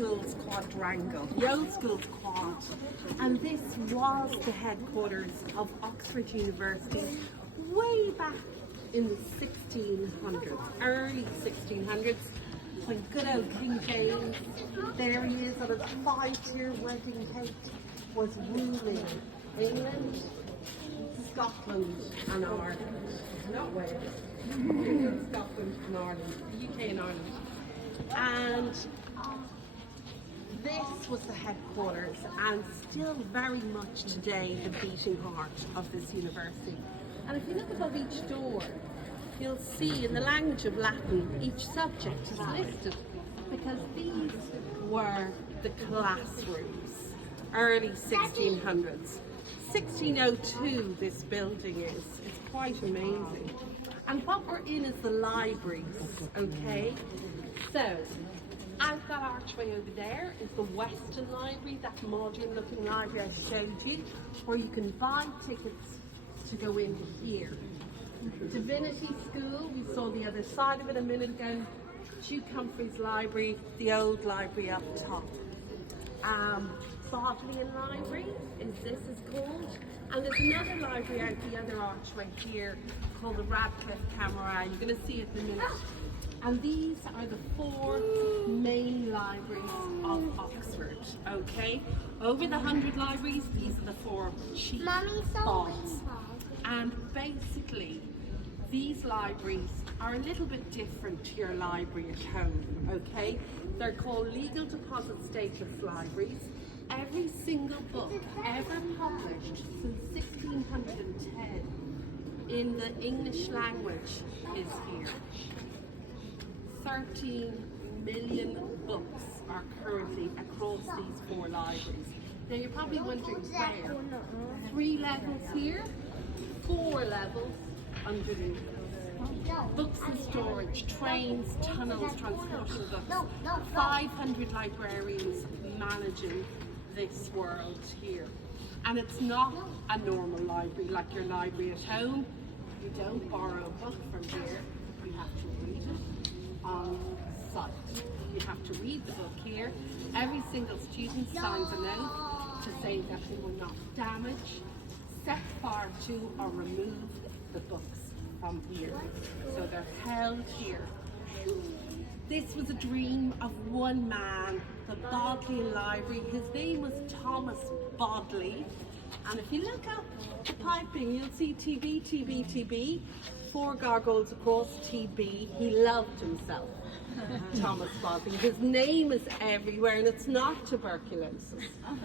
school's quadrangle, the old school's quad. And this was the headquarters of Oxford University way back in the 1600s, early 1600s, when good old King James, there he is on his 5-tier wedding cake, was ruling England, Scotland and Ireland. Not Wales, Scotland and Ireland, the UK and Ireland. And this was the headquarters, and still very much today the beating heart of this university. And if you look above each door, you'll see in the language of Latin each subject is listed, because these were the classrooms, early 1600s. 1602 this building is. It's quite amazing. And what we're in is the libraries, okay? So, out that archway over there is the Western Library, that modern looking library I showed you, where you can buy tickets to go in here. Divinity School, we saw the other side of it a minute ago. Duke Humphreys Library, the old library up top. Bodleian Library is called, and there's another library out the other archway here called the Radcliffe Camera. You're going to see it in a minute. And these are the 4 main libraries of Oxford, okay? Over the 100 libraries, these are the 4 chief spots. And basically, these libraries are a little bit different to your library at home, okay? They're called legal deposit status libraries. Every single book ever published since 1610 in the English language is here. 13 million books are currently across these 4 libraries. Now you're probably wondering where. 3 levels here, 4 levels underneath. Books and storage, trains, tunnels, transporting books. 500 librarians managing this world here. And it's not a normal library like your library at home. You don't borrow a book from here, you have to read it on site. You have to read the book here. Every single student signs a note to say that they will not damage, set fire to or remove the books from here. So they're held here. This was a dream of one man, the Bodleian Library. His name was Thomas Bodley. And if you look up the piping, you'll see TB, TB, TB. 4 gargoyles across TB. He loved himself, Thomas Bodley. His name is everywhere, and it's not tuberculosis.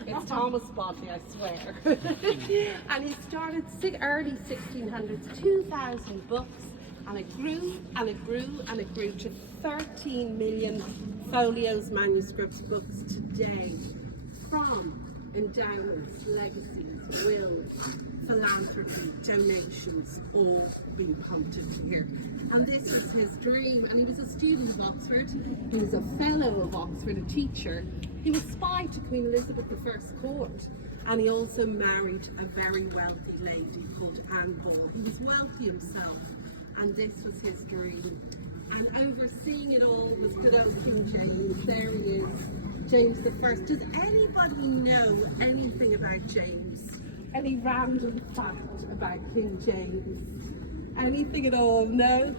It's Thomas Bodley, I swear. And he started early 1600s, 2,000 books, and it grew and it grew and it grew to 13 million folios, manuscripts, books today, from endowments, legacies, wills, philanthropy, donations, all being pumped into here. And this is his dream, and he was a student of Oxford, he was a fellow of Oxford, a teacher. He was spy to Queen Elizabeth I's court, and he also married a very wealthy lady called Anne Ball. He was wealthy himself, and this was his dream. And overseeing it all was good old King James. There he is, James I. Does anybody know anything about James? Any random fact about King James? Anything at all? No?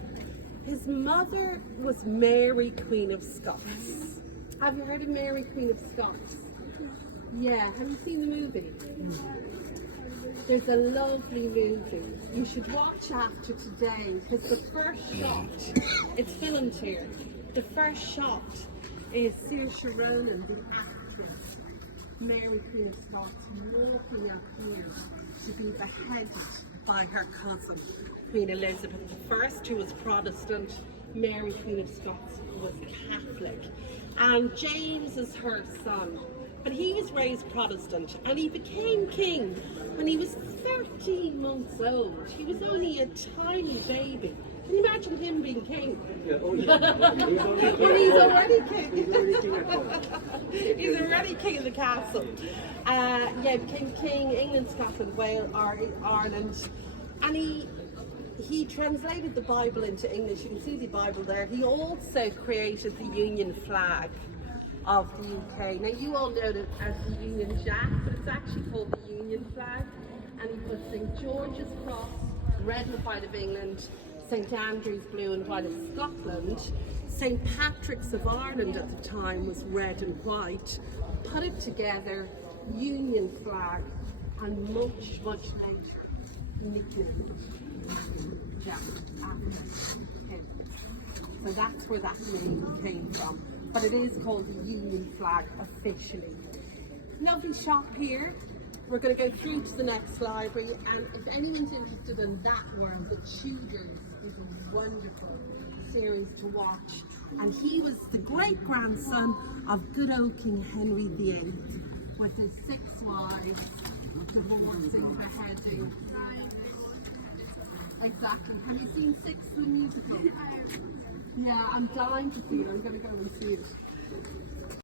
His mother was Mary, Queen of Scots. Have you heard of Mary, Queen of Scots? Yeah, have you seen the movie? There's a lovely movie. You should watch after today, because the first shot, it's filmed here. The first shot is Saoirse Ronan, the actress, Mary, Queen of Scots, walking up here to be beheaded by her cousin, Queen Elizabeth I, who was Protestant. Mary, Queen of Scots, was Catholic. And James is her son. But he was raised Protestant, and he became king when he was 13 months old. He was only a tiny baby. Can you imagine him being king? Yeah, oh yeah. He's already king. He's already king at home. He's already king of the castle. Yeah, became king, England, Scotland, Wales, Ireland. And he translated the Bible into English. You can see the Bible there. He also created the Union flag of the UK. Now you all know it as the Union Jack, but it's actually called the Union flag. And he put St George's Cross, red and white of England, St Andrew's blue and white of Scotland, St Patrick's of Ireland at the time was red and white, put it together, Union flag, and much later, nicknamed Jack after him. So that's where that name came from. But it is called the Union flag officially. Lovely shop here. We're going to go through to the next library, and if anyone's interested in that world, the Tudors is a wonderful series to watch. And he was the great-grandson of good old King Henry VIII, with his 6 wives, divorcing, beheading. Exactly. Have you seen Six the musical? Yeah, I'm dying to see it. I'm going to go and see it.